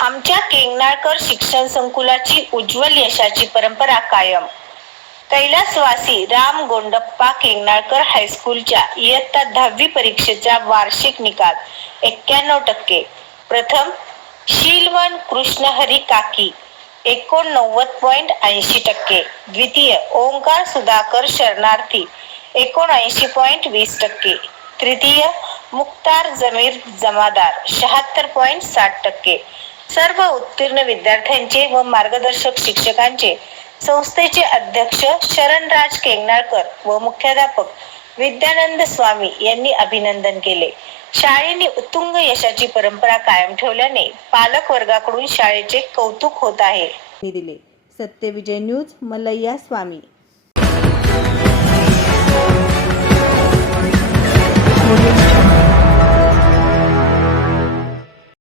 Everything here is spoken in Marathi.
आमच्या केंगनाळकर शिक्षण संकुलाची उज्ज्वल यशाची परंपरा कायम. कैलासवासी राम गोंडप्पा केंगनाळकर हायस्कूलच्या इयत्ता दहावी परीक्षेचा वार्षिक निकाल एक्क्याण्णव टक्के. प्रथम शीलवन कृष्णहरी काकी एकोणनव्वद पॉईंट ऐंशी टक्के. द्वितीय ओंकार सुधाकर शरणार्थी एकोणऐंशी पॉईंट वीस टक्के. तृतीय मुक्तार जमीर जमादार शहात्तर पॉईंट साठ टक्के. सर्व उत्तीर्ण विद्यार्थ्यांचे व मार्गदर्शक शिक्षकांचे संस्थेचे अध्यक्ष शरणराज केंगनाळकर व मुख्याध्यापक विद्यानंद स्वामी यांनी अभिनंदन केले. शाळेने उत्तुंग यशाची परंपरा कायम ठेवल्याने पालक वर्गाकडून शाळेचे कौतुक होत आहे. दिले. सत्यविजय न्यूज मलय्या स्वामी.